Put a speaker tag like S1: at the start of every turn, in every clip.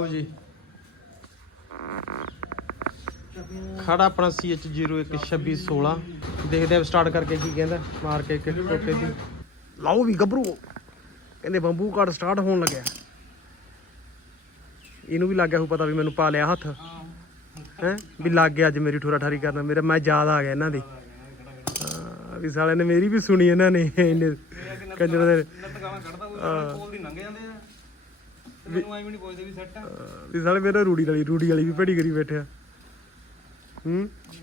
S1: ਲਓ ਜੀ। ਖੜਾ ਆਪਣਾ CH012616 ਦੇਖਦੇ ਆ ਸਟਾਰਟ ਕਰਕੇ ਕੀ ਕਹਿੰਦਾ ਮਾਰ ਕੇ ਇੱਕ ਇੱਕ ਟੋਟੇ ਦੀ। ਲਾਓ ਵੀ ਗੱਭਰੂ। ਕਹਿੰਦੇ ਬੰਬੂ ਕਾਰਡ ਸਟਾਰਟ ਹੋਣ ਲੱਗਿਆ। ਇਹਨੂੰ ਵੀ ਲੱਗ ਗਿਆ ਹੋ ਪਤਾ ਵੀ ਮੈਨੂੰ ਪਾ ਲਿਆ ਹੱਥ। ਹੈ? ਵੀ ਲੱਗ ਗਿਆ ਅੱਜ ਮੇਰੀ ਠੋਰਾ ਠਾਰੀ ਕਰਨਾ ਮੇਰਾ ਮੈਂ ਯਾਦ ਆ ਗਿਆ ਇਹਨਾਂ ਦੀ। ਹਾਂ, ਵੀ ਸਾਲੇ ਨੇ ਮੇਰੀ ਵੀ ਸੁਣੀ ਇਹਨਾਂ ਨੇ। ਇਹਨੇ ਕੰਜਰ ਦੇ
S2: ਗਾਲਾਂ ਕੱਢਦਾ ਉਹ ਕੋਲ ਦੀ ਲੰਘ ਜਾਂਦੇ ਆ। ਮੈਨੂੰ ਐਵੇਂ ਨਹੀਂ ਪੁੱਛਦੇ ਵੀ ਸੈੱਟ ਆ।
S1: ਵੀ ਸਾਲੇ ਮੇਰਾ ਰੂੜੀ ਵਾਲੀ ਰੂੜੀ ਵਾਲੀ ਵੀ ਭੜੀ ਕਰੀ ਬੈਠਿਆ ਹੂੰ?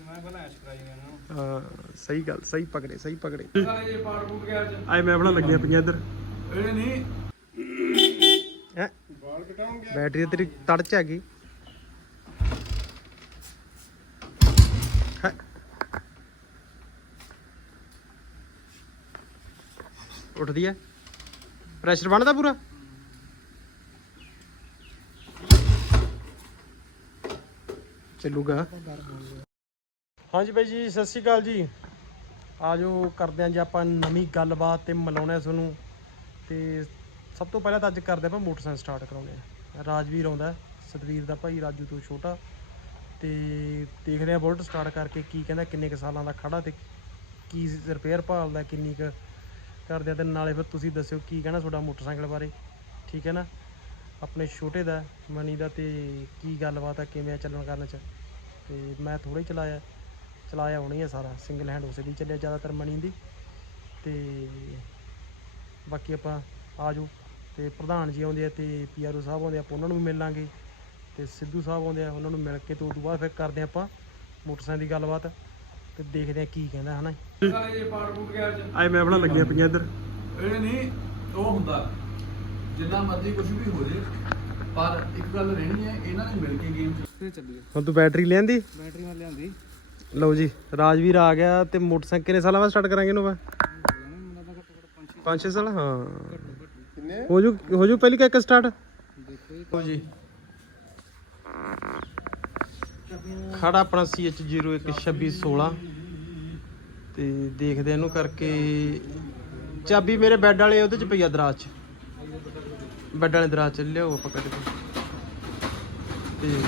S2: ਮੈਂ ਪਹਿਲਾਂ ਐਸ਼ ਕਰਾਈ ਮੈਨੂੰ
S1: ਹਾਂ ਸਹੀ ਗੱਲ ਸਹੀ ਪਕੜੇ ਸਹੀ ਪਕੜੇ।
S2: ਸਾਲੇ ਜੇ ਪਾੜ ਫੂਟ ਗਿਆ ਅੱਜ।
S1: ਆਏ ਮੈਂ ਆਪਣਾ ਲੱਗੀਆਂ ਪਈਆਂ ਇੱਧਰ।
S2: ਇਹ ਨਹੀਂ।
S1: ਹੈ? ਬੈਟਰੀ ਤੇਰੀ ਤੜ ਚ ਆ ਗਈ ਹੈ। ਉੱਠਦੀ ਹੈ ਪ੍ਰੈਸ਼ਰ ਬਣਦਾ ਪੂਰਾ? ਚੱਲੂਗਾ। ਹਾਂਜੀ ਬਾਈ ਜੀ, ਸਤਿ ਸ਼੍ਰੀ ਅਕਾਲ ਜੀ। ਆਜੋ ਕਰਦੇ ਆਂ ਜੀ ਆਪਾਂ ਨਵੀਂ ਗੱਲਬਾਤ ਤੇ ਮਿਲਾਉਣੇ ਆ ਤੁਹਾਨੂੰ। ਤੇ ਸਭ ਤੋਂ ਪਹਿਲਾਂ ਤਾਂ ਅੱਜ ਕਰਦੇ ਆਪਾਂ ਮੋਟਰਸਾਈਕਲ ਸਟਾਰਟ ਕਰਾਉਣੇ ਆ। ਰਾਜਵੀਰ ਆਉਂਦਾ ਸਤਵੀਰ ਦਾ ਭਾਈ, ਰਾਜੂ ਤੋਂ ਛੋਟਾ। ਤੇ ਦੇਖਦੇ ਆ ਬੁਲਟ ਸਟਾਰਟ ਕਰਕੇ ਕੀ ਕਹਿੰਦਾ, ਕਿੰਨੇ ਕੁ ਸਾਲਾਂ ਦਾ ਖੜਾ ਤੇ ਕੀ ਰਿਪੇਅਰ ਭਾਲਦਾ, ਕਿੰਨੀ ਕੁ ਕਰਦੇ ਆ। ਤੇ ਨਾਲੇ ਫਿਰ ਤੁਸੀਂ ਦੱਸਿਓ ਕੀ ਕਹਿਣਾ ਤੁਹਾਡਾ ਮੋਟਰਸਾਈਕਲ ਬਾਰੇ। ਠੀਕ ਹੈ ਨਾ? ਆਪਣੇ ਛੋਟੇ ਦਾ, ਮਨੀ ਦਾ ਤੇ ਕੀ ਗੱਲਬਾਤ ਆ, ਕਿਵੇਂ ਆ ਚੱਲਣ ਕਰਨ ਚ? ਤੇ ਮੈਂ ਥੋੜਾ ਹੀ ਚਲਾਇਆ ਚਲਾਇਆ ਹੋਣੀ ਆ ਸਾਰਾ ਸਿੰਗਲ ਹੈਂਡ ਉਸੇ ਦੀ ਚੱਲਿਆ ਜ਼ਿਆਦਾਤਰ ਮਣੀ ਦੀ। ਤੇ ਬਾਕੀ ਆਪਾਂ ਆ ਜਾਓ ਤੇ ਪ੍ਰਧਾਨ ਜੀ ਆਉਂਦੇ ਆ ਤੇ ਪੀਆਰਓ ਸਾਹਿਬ ਆਉਂਦੇ ਆ ਆਪਾਂ ਉਹਨਾਂ ਨੂੰ ਵੀ ਮਿਲ ਲਾਂਗੇ। ਤੇ ਸਿੱਧੂ ਸਾਹਿਬ ਆਉਂਦੇ ਆ ਉਹਨਾਂ ਨੂੰ ਮਿਲ ਕੇ ਤੇ ਬਾਅਦ ਫਿਰ ਕਰਦੇ ਆ ਆਪਾਂ ਮੋਟਰਸਾਈਕਲ ਦੀ ਗੱਲਬਾਤ ਤੇ ਦੇਖਦੇ ਆ ਕੀ ਕਹਿੰਦਾ ਹਨਾ ਆਏ ਮੈਂ ਆਪਣਾ ਲੱਗੀਆਂ ਪਈਆਂ ਇੱਧਰ।
S3: ਇਹ ਨਹੀਂ ਉਹ ਹੁੰਦਾ ਜਿੰਨਾ ਮਰਜ਼ੀ ਕੁਝ ਵੀ ਹੋ ਜੇ। ਪਰ ਇੱਕ ਗੱਲ ਰਹਿਣੀ ਹੈ ਇਹਨਾਂ ਨੇ ਮਿਲ ਕੇ ਗੇਮ
S2: ਤੇ ਚੱਲੀ
S1: ਹੁਣ ਤੂੰ ਬੈਟਰੀ ਲੈਂਦੀ
S2: ਬੈਟਰੀ ਨਾਲ ਲਿਆਂਦੀ।
S1: ਲਓ ਜੀ ਰਾਜਵੀਰ ਆ ਗਿਆ ਤੇ ਮੋਟਰਸਾਈਕਲ ਕਿੰਨੇ ਸਾਲਾਂ ਬਾਅਦ ਸਟਾਰਟ ਕਰਾਂਗੇ ਇਹਨੂੰ
S2: ਪੰਜ
S1: 5-6 ਸਾਲ? ਹਾਂ। ਹੋ ਜੂ ਹੋ ਜੂ ਪਹਿਲੀ ਕਿੱਕ ਸਟਾਰਟ
S2: ਦੇਖੋ
S1: ਲਓ ਜੀ। ਖੜਾ ਆਪਣਾ CH012616 ਤੇ ਦੇਖਦੇ ਇਹਨੂੰ ਕਰਕੇ। ਚਾਬੀ ਮੇਰੇ ਬੈੱਡ ਵਾਲੇ ਉਹਦੇ ਚ ਪਈ ਆ ਦਰਾਜ ਚ। ਬੈੱਡ ਵਾਲੇ ਦਰਾਜ ਚ ਲਿਆਓ ਆਪਾਂ ਕੱਢ ਕੇ। ਤੇ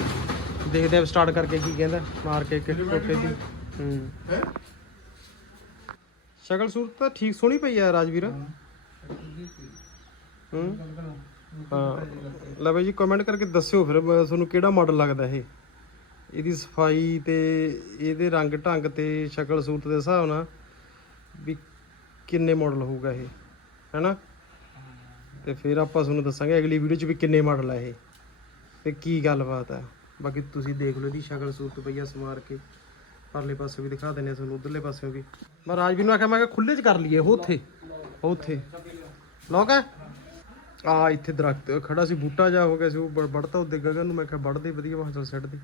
S1: ਦੇਖਦੇ ਆ ਸਟਾਰਟ ਕਰਕੇ ਕੀ ਕਹਿੰਦਾ ਮਾਰ ਕੇ ਇੱਕ ਟੋਟੇ ਦੀ। ਹੂੰ। ਸ਼ਕਲ ਸੂਰਤ ਤਾਂ ਠੀਕ ਸੋਹਣੀ ਪਈ ਆ ਰਾਜਵੀਰ। ਹੂੰ। ਹਾਂ। ਲੈ ਬਾਈ ਜੀ ਕਮੈਂਟ ਕਰਕੇ ਦੱਸਿਓ ਫਿਰ ਤੁਹਾਨੂੰ ਕਿਹੜਾ ਮਾਡਲ ਲੱਗਦਾ ਇਹ? ਇਹਦੀ ਸਫ਼ਾਈ ਤੇ ਇਹਦੇ ਰੰਗ ਢੰਗ ਤੇ ਸ਼ਕਲ ਸੂਰਤ ਦੇ ਹਿਸਾਬ ਨਾਲ ਵੀ ਕਿੰਨੇ ਮਾਡਲ ਹੋਊਗਾ ਇਹ? ਹੈਨਾ? ਤੇ ਫਿਰ ਆਪਾਂ ਤੁਹਾਨੂੰ ਦੱਸਾਂਗੇ ਅਗਲੀ ਵੀਡੀਓ 'ਚ ਵੀ ਕਿੰਨੇ ਮਾਡਲ ਆ ਇਹ। ਤੇ ਕੀ ਗੱਲਬਾਤ ਹੈ? ਬਾਕੀ ਤੁਸੀਂ ਦੇਖ ਲਓ ਇਹਦੀ ਸ਼ਕਲ ਸੂਰਤ ਪਈਆ ਸਮਾਰ ਕੇ। ਪਰਲੇ ਪਾਸੇ ਵੀ ਦਿਖਾ ਦਿੰਨੇ ਆ ਤੁਹਾਨੂੰ ਉਧਰਲੇ ਪਾਸੇ ਵੀ। ਮੈਂ ਰਾਜਵੀਰ ਨੂੰ ਆਖਿਆ ਮੈਂ ਕਿਹਾ ਖੁੱਲੇ 'ਚ ਕਰ ਲਈਏ ਉਹ ਉੱਥੇ। ਉਹ ਉੱਥੇ। ਲੋਕ ਹੈ? ਆ ਇੱਥੇ ਦਰਖਤ ਖੜਾ ਸੀ ਬੂਟਾ ਜਾ ਹੋ ਗਿਆ ਸੀ ਉਹ ਵੜਤਾ ਉੱਤੇ ਗਗਨ ਨੂੰ ਮੈਂ ਕਿਹਾ ਵੜਦੇ ਵਧੀਆ ਮੈਂ ਚੱਲ ਸਿੱਟ ਦੇ।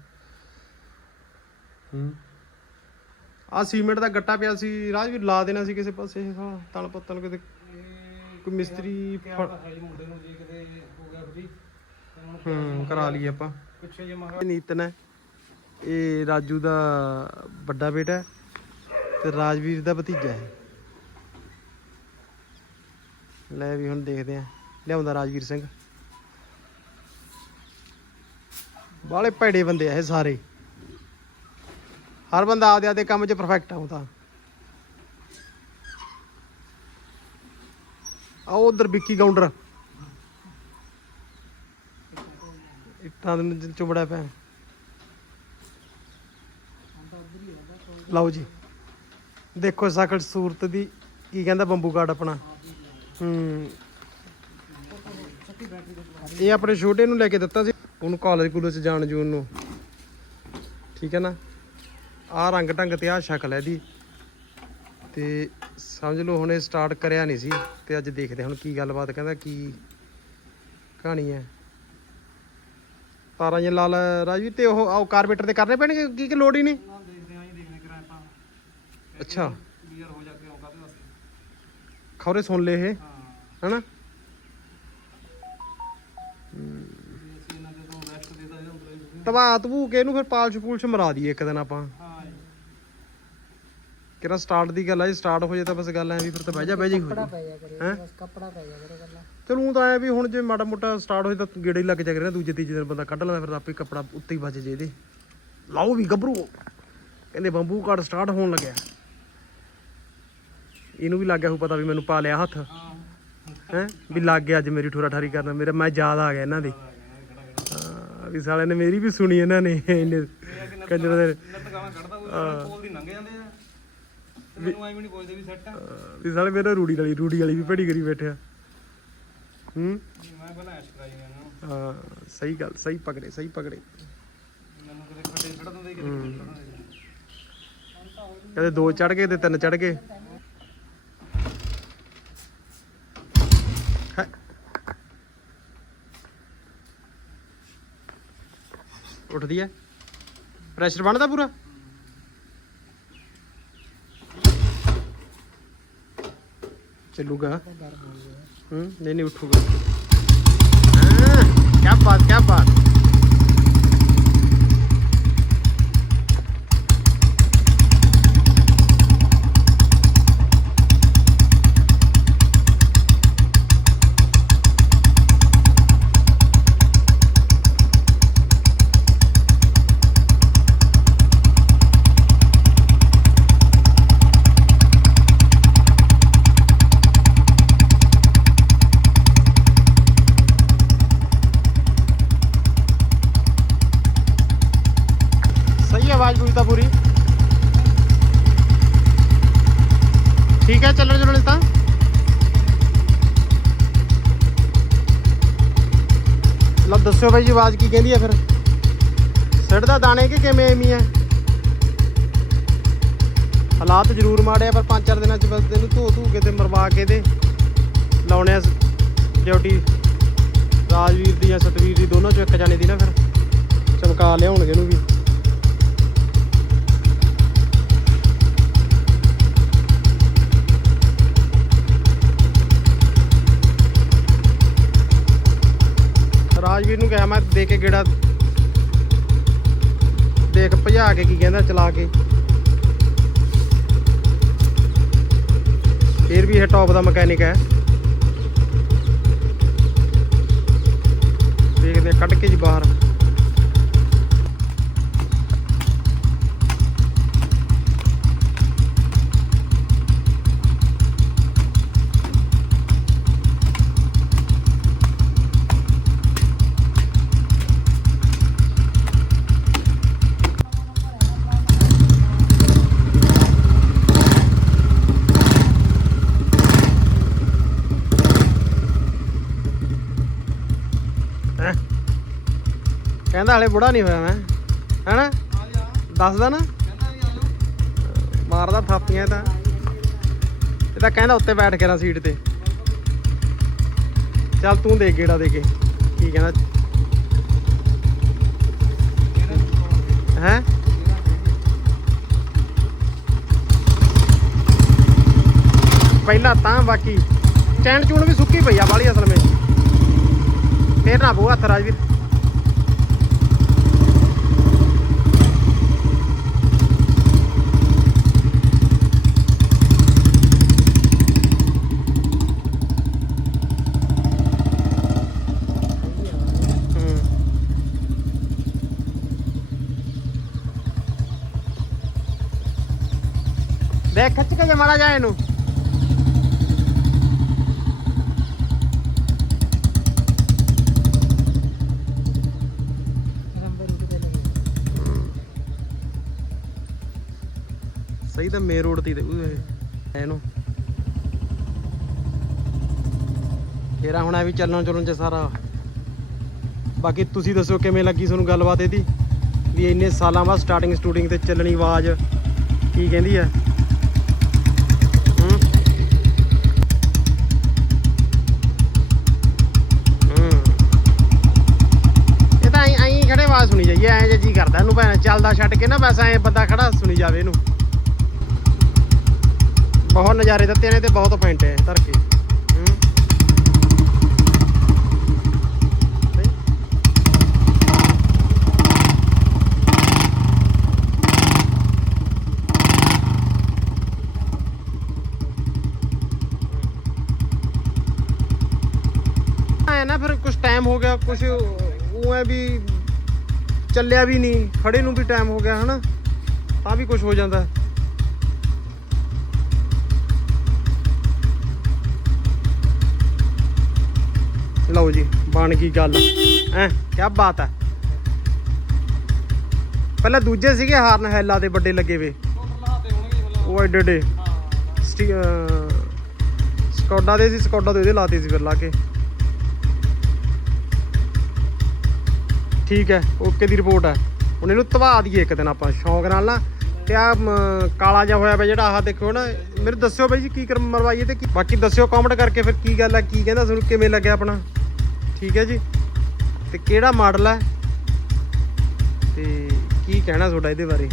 S1: ਹੂੰ। ਆ ਸੀਮੈਂਟ ਦਾ ਗੱਟਾ ਪਿਆ ਸੀ ਰਾਜ ਵੀ ਲਾ ਦੇਣਾ ਸੀ ਕਿਸੇ ਪਾਸੇ ਸਾਲਾ ਤਲ ਪੱਤਲ ਕਿਤੇ। ਕੋਈ ਮਿਸਤਰੀ
S2: ਮੁੰਡੇ ਨੂੰ ਜੇ ਕਿਤੇ ਹੋ ਗਿਆ ਹੁਣ
S1: ਹੂੰ ਕਰਾ ਲਈਏ ਆਪਾਂ।
S2: ਪਿੱਛੇ ਜੇ ਮਹਾ
S1: ਇਹ ਨੀਤਨ ਹੈ। ਇਹ ਰਾਜੂ ਦਾ ਵੱਡਾ ਬੇਟਾ ਹੈ ਤੇ ਰਾਜਵੀਰ ਦਾ ਭਤੀਜਾ ਹੈ। ਲੈ ਵੀ ਹੁਣ ਦੇਖਦੇ ਆ ਲਿਆਉਂਦਾ ਰਾਜਵੀਰ ਸਿੰਘ। ਬਾਲੇ ਭੈੜੇ ਬੰਦੇ ਆ ਇਹ ਸਾਰੇ। ਹਰ ਬੰਦਾ ਆਪਦੇ ਆਪਦੇ ਕੰਮ 'ਚ ਪਰਫੈਕਟ ਆ ਉਹ ਤਾਂ। ਆਓ ਉਧਰ ਵਿੱਕੀ ਕਾਊਂਟਰ ਇੱਟਾਂ ਦੇ ਚੁਬੜਾ ਪਿਆ। ਲਓ ਜੀ। ਦੇਖੋ ਸਾਕਟ ਸੂਰਤ ਦੀ, ਕੀ ਕਹਿੰਦਾ ਬੰਬੂ ਕਾਰਡ ਆਪਣਾ। ਹੂੰ। ਇਹ ਆਪਣੇ ਛੋਟੇ ਨੂੰ ਲੈ ਕੇ ਦਿੱਤਾ ਸੀ। ਉਹਨੂੰ ਕਾਲਜ ਕੁਲਜ ਚ ਜਾਣ ਜੂਨ ਨੂੰ। ਠੀਕ ਹੈ ਨਾ? ਆਹ ਰੰਗ ਢੰਗ ਤੇ ਆਹ ਸ਼ਕਲ ਹੈ ਇਹਦੀ। ਤੇ ਸਮਝ ਲਓ ਹੁਣ ਇਹ ਸਟਾਰਟ ਕਰਿਆ ਨਹੀਂ ਸੀ। ਤੇ ਅੱਜ ਦੇਖਦੇ ਹੁਣ ਕੀ ਗੱਲਬਾਤ ਕਹਿੰਦਾ, ਕੀ ਕਹਾਣੀ ਹੈ। ਤਾਰਾਂ ਜੇ ਲਾਲ ਰਾਜਵੀਰ ਤੇ ਉਹ ਆਹ ਕਾਰਬੇਟਰ ਤੇ ਕਰਨੇ ਪੈਣਗੇ? ਕੀ ਕਿ ਲੋੜ ਹੀ ਨਹੀਂ?
S2: ਨਾ ਦੇਖਦੇ ਆਂ ਜੀ ਦੇਖਦੇ ਕਰਾਂ ਆਪਾਂ।
S1: ਅੱਛਾ।
S2: ਕਲੀਅਰ ਹੋ ਜਾ ਕੇ ਆਉਂ ਕਾਦੇ ਵਾਸਤੇ
S1: ਖਬਰੇ ਸੁਣ ਲਏ ਇਹ
S2: ਹਾਂ।
S1: ਹਨਾ?
S2: ਜੇ ਅਸੀਂ ਇਹਨਾਂ ਦੇ ਤੋਂ ਰੈਸਟ ਦੇਦਾ ਜਾਂ ਅੰਦਰ ਹੀ
S1: ਤਵਾ ਤਬੂ ਕੇ ਇਹਨੂੰ ਫਿਰ ਪਾਲਸ਼ ਪੂਲਸ਼ ਮਰਾ ਦਈਏ ਇੱਕ ਦਿਨ ਆਪਾਂ।
S2: ਹਾਂ ਜੀ।
S1: ਕਿਹੜਾ ਸਟਾਰਟ ਦੀ ਗੱਲ ਆ ਜੀ ਸਟਾਰਟ ਹੋ ਜੇ ਤਾਂ ਬਸ ਗੱਲ ਐ ਵੀ ਫਿਰ ਤਾਂ ਬਹਿ ਜਾ ਬਹਿ ਜੀ ਹੋ
S4: ਕੱਪੜਾ ਪੈ ਜਾ ਕਰੇ? ਬਸ ਕੱਪੜਾ ਪੈ ਜਾ ਕਰੇ ਗੱਲਾਂ
S1: ਚਲੋ ਤਾਂ ਐ ਵੀ ਹੁਣ ਜੇ ਮਾੜਾ ਮੋਟਾ ਸਟਾਰਟ ਹੋਏ ਤਾਂ ਗੇੜੇ ਲੱਗ ਜਾ ਕਰੇ ਦੂਜੇ ਤੀਜੇ ਦਿਨ ਬੰਦਾ ਕੱਢ ਲੈਂਦਾ ਫਿਰ ਆਪੇ ਕੱਪੜਾ ਉੱਤੇ ਹੀ ਵੱਜ ਜੇ ਇਹਦੇ। ਲਾਓ ਵੀ ਗੱਭਰੂ। ਕਹਿੰਦੇ ਬੰਬੂ ਕਾਰਡ ਸਟਾਰਟ ਹੋਣ ਲੱਗਿਆ। ਇਹਨੂੰ ਵੀ ਲੱਗ ਗਿਆ ਹੋ ਪਤਾ ਵੀ ਮੈਨੂੰ ਪਾ ਲਿਆ ਹੱਥ। ਹੈ? ਵੀ ਲੱਗ ਗਿਆ ਅੱਜ ਮੇਰੀ ਠੋਰਾ ਠਾਰੀ ਕਰਨਾ। ਮੇਰਾ ਮੈਂ ਯਾਦ ਆ ਗਿਆ ਇਹਨਾਂ ਦੀ। ਵੀ ਸਾਲੇ ਨੇ ਮੇਰੀ ਵੀ ਸੁਣੀ ਇਹਨਾਂ ਨੇ। ਇਹਨੇ ਕੰਜਰ ਦੇ
S2: ਨੱਤ ਗਾਵਾਂ ਕੱਢਦਾ ਉਹ ਕੋਲ ਦੀ ਲੰਘ ਜਾਂਦੇ ਆ ਤੇ ਮੈਨੂੰ ਐਵੇਂ ਨਹੀਂ ਪੁੱਛਦੇ ਵੀ ਸੈੱਟ ਆ।
S1: ਹਾਂ, ਵੀ ਸਾਲੇ ਮੇਰਾ ਰੂੜੀ ਵਾਲੀ ਰੂੜੀ ਵਾਲੀ ਵੀ ਭੜੀ ਕਰੀ ਬੈਠਿਆ ਹੂੰ?
S2: ਮੈਂ ਪਹਿਲਾਂ ਐਸ਼ ਕਰਾਈ ਇਹਨਾਂ ਨੂੰ
S1: ਹਾਂ ਸਹੀ ਗੱਲ ਸਹੀ ਪਕੜੇ ਸਹੀ ਪਕੜੇ।
S2: ਮੈਨੂੰ ਕਦੇ ਖੱਡੇ ਛੱਡ ਦਿੰਦੇ ਕਦੇ ਕਿਤੇ ਛੱਡ ਦਿੰਦੇ
S1: ਕਦੇ ਦੋ ਚੜ ਗਏ ਤੇ ਤਿੰਨ ਚੜ ਗਏ? ਹੈ। ਉੱਠਦੀ ਐ? ਪ੍ਰੈਸ਼ਰ ਬਣਦਾ ਪੂਰਾ? ਚੱਲੂਗਾ। ਹੂੰ। ਨਹੀਂ ਨਹੀਂ ਉੱਠੂਗਾ। ਹਾਂ ਕੀ ਬਾਤ ਕੀ ਬਾਤ ਸਹੀ ਆਵਾਜ਼ ਪੂਰੀ ਤਾਂ ਪੂਰੀ। ਠੀਕ ਹੈ ਚੱਲਣ ਚੱਲਣ ਤਾਂ। ਲਓ, ਦੱਸਿਓ ਬਾਈ ਜੀ, ਆਵਾਜ਼ ਕੀ ਕਹਿੰਦੀ ਹੈ ਫਿਰ? ਸਿੱਟਦਾ ਦਾਣੇ ਕਿ ਕਿਵੇਂ ਐਵੇਂ ਹੈ ਹਾਲਾਤ ਜ਼ਰੂਰ ਮਾੜੇ ਆ, ਪਰ ਪੰਜ ਚਾਰ ਦਿਨਾਂ ਚ ਬਸ ਇਹਨੂੰ ਧੋ ਧੂ ਕੇ ਤੇ ਮਰਵਾ ਕੇ ਤੇ ਲਾਉਣੇ ਆ ਡਿਊਟੀ। ਰਾਜਵੀਰ ਦੀ ਜਾਂ ਸਤਵੀਰ ਦੀ ਦੋਨੋਂ ਚੋਂ ਇੱਕ ਜਾਣੇ ਦੀ ਨਾ ਫਿਰ। ਚਮਕਾ ਲਿਆਉਣਗੇ ਇਹਨੂੰ ਵੀ। ਰਾਜਵੀਰ ਨੂੰ ਕਿਹਾ ਮੈਂ ਦੇ ਕੇ ਗੇੜਾ ਦੇਖ ਭਜਾ ਕੇ ਕੀ ਕਹਿੰਦਾ, ਚਲਾ ਕੇ। ਫਿਰ ਵੀ ਇਹ ਟੌਪ ਦਾ ਮਕੈਨਿਕ ਹੈ। ਦੇਖਦੇ ਕੱਢ ਕੇ ਜੀ ਬਾਹਰ ਹੈਂ? ਕਹਿੰਦਾ ਹਲੇ ਬੁੜਾ ਨਹੀਂ ਹੋਇਆ ਮੈਂ। ਹੈਨਾ?
S2: ਆ
S1: ਦੱਸਦਾ ਨਾ। ਮਾਰਦਾ ਥਾਪੀਆਂ ਤਾਂ। ਇਹ ਤਾਂ ਕਹਿੰਦਾ ਉੱਤੇ ਬੈਠ ਕੇ ਨਾ ਸੀਟ ਤੇ। ਚੱਲ ਤੂੰ ਦੇ ਗੇੜਾ ਦੇ ਕੇ। ਕੀ ਕਹਿੰਦਾ? ਹੈ? ਪਹਿਲਾਂ ਤਾਂ ਬਾਕੀ। ਚੈਨ ਚੂਣ ਵੀ ਸੁੱਕੀ ਪਈ ਆ ਬਾਲੀ ਅਸਲ ਵਿੱਚ। ਫੇਰ ਨਾ ਬੂ ਹੱਥ ਰਾਜਵੀਰ ਹੂੰ ਦੇਖ, ਖਿੱਚ ਕੇ ਮਾਰਾ ਜਾਏ ਇਹਨੂੰ। ਸਹੀ ਤਾਂ ਮੇਨ ਰੋਡ ਤੇ ਇਹਨੂੰ। ਤੇਰਾ ਹੁਣ ਐ ਵੀ ਚੱਲਣ ਚੱਲਣ ਚ ਸਾਰਾ। ਬਾਕੀ ਤੁਸੀਂ ਦੱਸੋ ਕਿਵੇਂ ਲੱਗੀ ਤੁਹਾਨੂੰ ਗੱਲਬਾਤ ਇਹਦੀ? ਵੀ ਇੰਨੇ ਸਾਲਾਂ ਬਾਅਦ ਸਟਾਰਟਿੰਗ ਸਟੂਡਿੰਗ ਤੇ ਚੱਲਣੀ ਆਵਾਜ਼, ਕੀ ਕਹਿੰਦੀ ਹੈ ਹੂੰ ਇਹ ਤਾਂ ਐਂ ਐਂ ਖੜੇ ਆਵਾਜ਼ ਸੁਣੀ ਜਾਈਏ ਤੈਨੂੰ ਭੈਣ ਚੱਲਦਾ ਛੱਡ ਕੇ ਨਾ ਬਸ ਐਂ ਬੰਦਾ ਖੜਾ ਸੁਣੀ ਜਾਵੇ ਇਹਨੂੰ ਬਹੁਤ ਨਜ਼ਾਰੇ ਦਿੱਤੇ ਨੇ ਤੇ ਬਹੁਤ ਫੈਂਟੇ ਧਰ ਕੇ ਹੂੰ ਨਹੀਂ? ਕੁਝ ਉਹ ਹੈ ਵੀ ਚੱਲਿਆ ਵੀ ਨਹੀਂ, ਖੜੇ ਨੂੰ ਵੀ ਟਾਈਮ ਹੋ ਗਿਆ ਹਨਾ, ਤਾਂ ਵੀ ਕੁਝ ਹੋ ਜਾਂਦਾ। ਹੈ। ਲਓ ਜੀ, ਬਣ ਗਈ ਗੱਲ। ਐ ਕੀ ਬਾਤ ਹੈ। ਪਹਿਲਾਂ ਦੂਜੇ ਸੀਗੇ ਹਾਰਨ ਹੈਲਾ ਦੇ ਵੱਡੇ ਲੱਗੇ ਵੇ। ਉਹ ਐਡੇ ਐਡੇ। ਸਟੀ- ਸਕੌਡਾ ਦੇ ਸੀ, ਸਕੌਡਾ ਦੇ ਇਹਦੇ ਲਾਤੇ ਸੀ ਫਿਰ ਲਾ ਕੇ। ਠੀਕ ਹੈ, ਓਕੇ ਦੀ ਰਿਪੋਰਟ ਹੈ। ਹੁਣ ਇਹਨੂੰ ਧਵਾ ਦਈਏ ਇੱਕ ਦਿਨ ਆਪਾਂ, ਸ਼ੌਂਕ ਨਾਲ ਨਾ। ਤੇ ਆ ਕਾਲਾ ਜਿਹਾ ਹੋਇਆ ਪਿਆ ਜਿਹੜਾ, ਆਹ ਦੇਖੋ ਨਾ ਮੇਰੇ ਦੱਸਿਓ ਬਾਈ ਜੀ ਕੀ ਕਰ ਮਰਵਾਈਏ ਤੇ ਕੀ ਬਾਕੀ ਦੱਸਿਓ ਕਮੈਂਟ ਕਰਕੇ ਫਿਰ ਕੀ ਗੱਲ ਹੈ, ਕੀ ਕਹਿੰਦਾ, ਤੁਹਾਨੂੰ ਕਿਵੇਂ ਲੱਗਿਆ ਆਪਣਾ? ਠੀਕ ਹੈ ਜੀ। ਤੇ ਕਿਹੜਾ ਮਾਡਲ ਹੈ? ਤੇ ਕੀ ਕਹਿਣਾ ਤੁਹਾਡਾ ਇਹਦੇ ਬਾਰੇ?